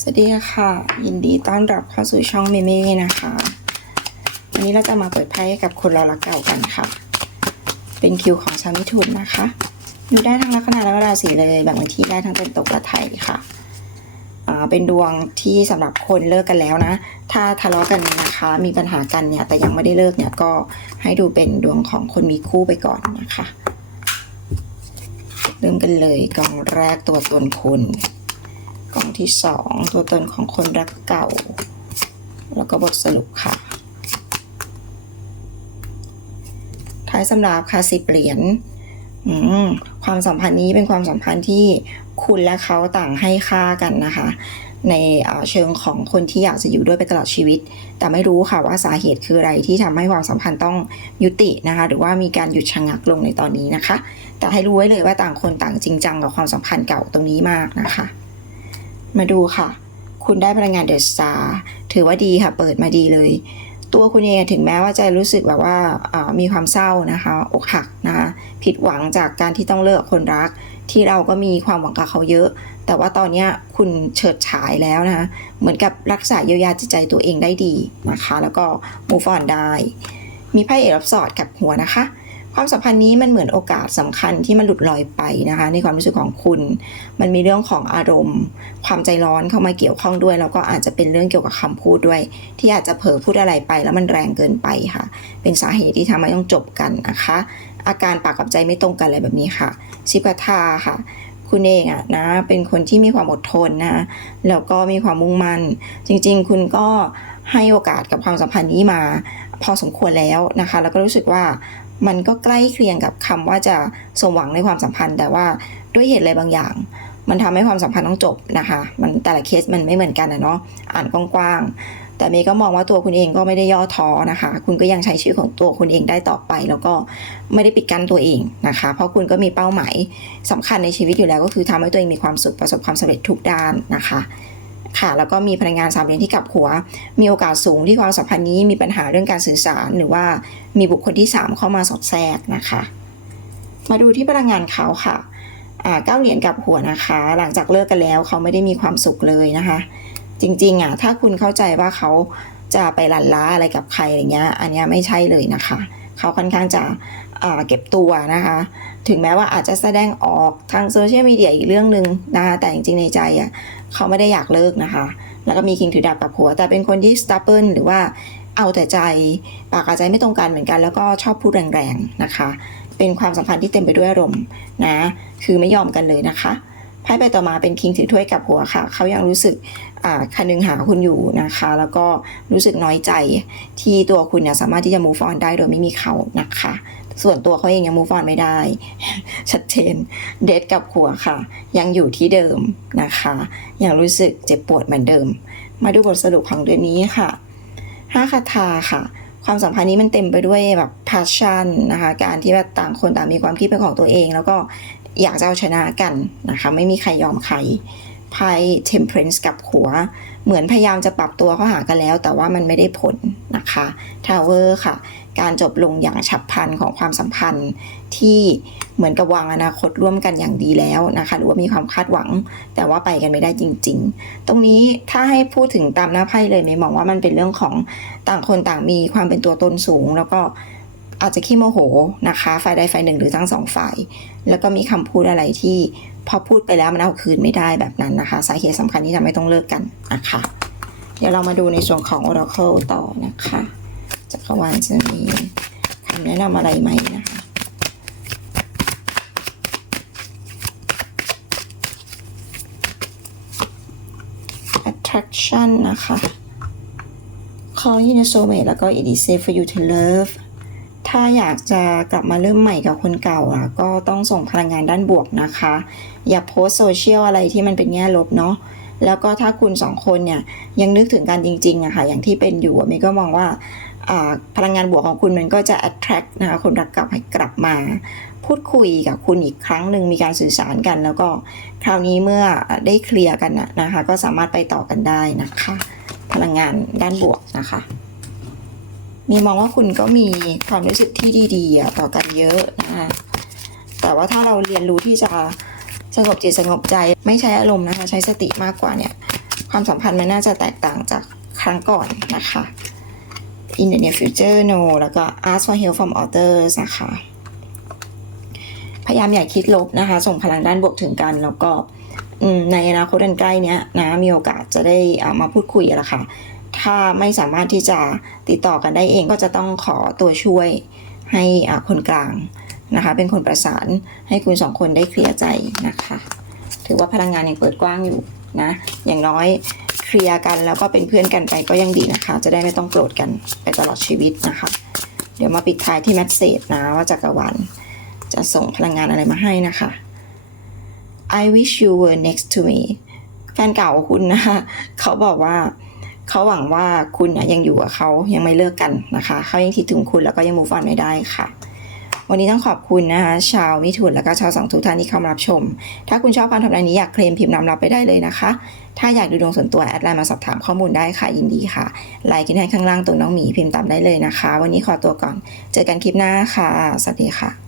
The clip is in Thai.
สวัสดีค่ะ ยินดีต้อนรับเข้าสู่ช่องเมเม่นะคะ วันนี้เราจะมาเปิดไพ่ให้กับคนเรารักเก่ากันค่ะ เป็นคิวของชาวมิถุนนะคะดูได้ทั้งลัคนาและราศีเลยแบ่งวันที่ได้ทั้งเป็นตกและไทยค่ะเป็นดวงที่สำหรับคนเลิกกันแล้วนะ ถ้าทะเลาะกันนะคะ มีปัญหากันเนี่ย แต่ยังไม่ได้เลิกเนี่ย ก็ให้ดูเป็นดวงของคนมีคู่ไปก่อนนะคะ เริ่มกันเลยกองแรกตัวตนคุณ กล่องที่สองตัวตนของคนรักเก่า แล้วก็บทสรุปค่ะท้ายสำรับค่ะสิบเหรียญความสัมพันธ์นี้เป็นความสัมพันธ์ที่คุณและเขาต่างให้ค่ากันนะคะ ในเอ่อเชิงของคนที่อยากจะอยู่ด้วยไปตลอดชีวิต แต่ไม่รู้ค่ะว่าสาเหตุคืออะไรที่ทำให้ความสัมพันธ์ต้องยุตินะคะ หรือว่ามีการหยุดชะงักลงในตอนนี้นะคะ แต่ให้รู้ไว้เลยว่าต่างคนต่างจริงจังกับความสัมพันธ์เก่าตรงนี้มากนะคะ มาดูค่ะ คุณได้พลังงานเดอะสตาร์ถือว่าดีค่ะ เปิดมาดีเลย ตัวคุณเองถึงแม้ว่าจะรู้สึกแบบว่าามีความเศร้านะคะอกหักนะคะผิดหวังจากการที่ต้องเลิกคนรัก ที่เราก็มีความหวังกับเขาเยอะ แต่ว่าตอนนี้คุณเฉิดฉายแล้วนะคะเหมือนกับรักษาเยียวยาจิตใจตัวเองได้ดีนะคะ แล้วก็ move on ได้ มีไพ่เอรับสอดกับหัวนะคะ ความสัมพันธ์นี้มันเหมือนโอกาสสำคัญที่มันหลุดลอยไปนะคะ ในความรู้สึกของคุณ มันมีเรื่องของอารมณ์ ความใจร้อนเข้ามาเกี่ยวข้องด้วย แล้วก็อาจจะเป็นเรื่องเกี่ยวกับคำพูดด้วย ที่อาจจะเผลอพูดอะไรไป แล้วมันแรงเกินไปค่ะ เป็นสาเหตุที่ทำให้ต้องจบกันนะคะ อาการปากกับใจไม่ตรงกันอะไรแบบนี้ค่ะ ชิปทาค่ะคุณเองอะนะเป็นคนที่มีความอดทนนะแล้วก็มีความมุ่งมั่น จริง ๆ คุณก็ให้โอกาสกับความสัมพันธ์นี้มา พอสมควรแล้วนะคะ แล้วก็รู้สึกว่า มันก็ใกล้เคียงกับคำว่าจะสมหวังในความสัมพันธ์ แต่ว่าด้วยเหตุอะไรบางอย่าง มันทำให้ความสัมพันธ์ต้องจบนะคะ มันแต่ละเคสมันไม่เหมือนกันนะเนาะอ่านกว้างๆแต่เมย์ก็มองว่าตัวคุณเองก็ไม่ได้ย่อท้อนะคะ คุณก็ยังใช้ชีวิตของตัวคุณเองได้ต่อไป แล้วก็ไม่ได้ปิดกั้นตัวเองนะคะ เพราะคุณก็มีเป้าหมายสำคัญในชีวิตอยู่แล้ว ก็คือทำให้ตัวเองมีความสุขประสบความสำเร็จทุกด้านนะคะ ค่ะ แล้วก็มีพลังงานสามเหรียญที่กลับหัว มีโอกาสสูงที่ความสัมพันธ์นี้มีปัญหาเรื่องการสื่อสาร หรือว่ามีบุคคลที่ 3 เข้ามาสอดแทรกนะคะ มาดูที่พลังงานเขาค่ะเก้าเหรียญกับหัวนะคะ หลังจากเลิกกันแล้วเขาไม่ได้มีความสุขเลยนะคะ จริงๆอะถ้าคุณเข้าใจว่าเขาจะไปหลั่นล้าอะไรกับใครอะไรเงี้ย อันเนี้ยไม่ใช่เลยนะคะ เขาค่อนข้างจะ เก็บตัวนะคะ ถึงแม้ว่าอาจจะแสดงออกทางโซเชียลมีเดียอีกเรื่องหนึ่งนะคะแต่จริงๆในใจอะเขาไม่ได้อยากเลิกนะคะ แล้วก็มีคิงถือดาบกับหัว แต่เป็นคนที่สตาร์เปิลหรือว่าเอาแต่ใจปากกับใจไม่ตรงกันเหมือนกัน แล้วก็ชอบพูดแรงๆนะคะ เป็นความสัมพันธ์ที่เต็มไปด้วยอารมณ์นะ คือไม่ยอมกันเลยนะคะ ไพ่ใบต่อมาเป็นคิงถือถ้วยกับหัวค่ะ เขายังรู้สึกอ่าคันนึงหาคุณอยู่นะคะ แล้วก็รู้สึกน้อยใจที่ตัวคุณเนี่ยสามารถที่จะ move on ได้โดยไม่มีเขานะคะ ส่วนตัวเขาเองยัง move on ไม่ได้ ชัดเจนเดทกับหัวค่ะ ยังอยู่ที่เดิมนะคะ ยังรู้สึกเจ็บปวดเหมือนเดิม มาดูบทสรุปของเดือนนี้ค่ะห้าคาถาค่ะความสัมพันธ์นี้มันเต็มไปด้วยแบบ passion นะคะ การที่แบบต่างคนต่างมีความคิดเป็นของตัวเอง แล้วก็ อยากจะเอาชนะกันนะคะไม่มีใครยอมใครไพ่ temperance กับหัว เหมือนพยายามจะปรับตัวเข้าหากันแล้ว แต่ว่ามันไม่ได้ผลนะคะ tower ค่ะ การจบลงอย่างฉับพลันของความสัมพันธ์ที่เหมือนกับวางอนาคตร่วมกันอย่างดีแล้วนะคะ หรือว่ามีความคาดหวัง แต่ว่าไปกันไม่ได้จริง ๆ ตรงนี้ถ้าให้พูดถึงตามหน้าไพ่เลยไม่มองว่ามันเป็นเรื่องของต่างคนต่างมีความเป็นตัวตนสูง แล้วก็ อาจจะขี้โมโหนะคะ ฝ่ายใดฝ่ายหนึ่งหรือทั้งสองฝ่าย แล้วก็มีคำพูดอะไรที่พอพูดไปแล้วมันเอาคืนไม่ได้แบบนั้นนะคะ สาเหตุสำคัญที่ทำให้ต้องเลิกกันนะคะ เดี๋ยวเรามาดูในส่วนของ Oracle ต่อนะคะจักรวาลจะมีคำแนะนำอะไรไหมนะคะ attraction นะคะ call in a soulmate แล้วก็ it is safe for you to love ถ้าอยากจะกลับมาเริ่มใหม่กับคนเก่าอะก็ต้องส่งพลังงานด้านบวกนะคะ อย่าโพสโซเชียลอะไรที่มันเป็นแง่ลบเนาะแล้วก็ถ้าคุณสองคนเนี่ยยังนึกถึงกันจริงๆอะค่ะอย่างที่เป็นอยู่มย์ก็มองว่าพลังงานบวกของคุณมันก็จะ attract นะคะคนรักกลับให้กลับมา พูดคุยกับคุณอีกครั้งหนึ่งมีการสื่อสารกัน แล้วก็คราวนี้เมื่อได้เคลียร์กันนะคะ ก็สามารถไปต่อกันได้นะคะ พลังงานด้านบวกนะคะ มีมองว่าคุณก็มีความรู้สึกที่ดีๆต่อกันเยอะนะคะแต่ว่าถ้าเราเรียนรู้ที่จะสงบจิตสงบใจไม่ใช้อารมณ์นะคะใช้สติมากกว่าเนี่ยความสัมพันธ์มันน่าจะแตกต่างจากครั้งก่อนนะคะ in the near future no แล้วก็ ask for help from others นะคะ พยายามอย่าคิดลบนะคะ ส่งพลังด้านบวกถึงกันแล้วก็ในอนาคตอันใกล้เนี้ยนะมีโอกาสจะได้อ่ามาพูดคุยกันละค่ะ ถ้าไม่สามารถที่จะติดต่อกันได้เองก็จะต้องขอตัวช่วยให้คนกลางนะคะ เป็นคนประสานให้คุณสองคนได้เคลียร์ใจนะคะ ถือว่าพลังงานยังเปิดกว้างอยู่นะ อย่างน้อยเคลียร์กันแล้วก็เป็นเพื่อนกันไปก็ยังดีนะคะ จะได้ไม่ต้องโกรธกันไปตลอดชีวิตนะคะ เดี๋ยวมาปิดท้ายที่แมสเซจนะว่าจักรวาลจะส่งพลังงานอะไรมาให้นะคะ I wish you were next to me แฟนเก่าของคุณนะคะ เขาบอกว่า เขาหวังว่าคุณน่ะยังอยู่กับเขายังไม่เลิกกันนะคะเขายังคิดถึงคุณแล้วก็ยัง move on ไม่ได้ค่ะ วันนี้ต้องขอบคุณนะคะ ชาวมิถุนแล้วก็ชาวสองทุกท่านที่เข้ามารับชม ถ้าคุณชอบการทำนายนี้อยากเคลมพิมพ์นำรับไปได้เลยนะคะ ถ้าอยากดูดวงส่วนตัวแอดไลน์มาสอบถามข้อมูลได้ค่ะยินดีค่ะไลน์ขึ้นให้ข้างล่างตัวน้องหมีพิมพ์ตามได้เลยนะคะ วันนี้ขอตัวก่อน เจอกันคลิปหน้าค่ะสวัสดีค่ะ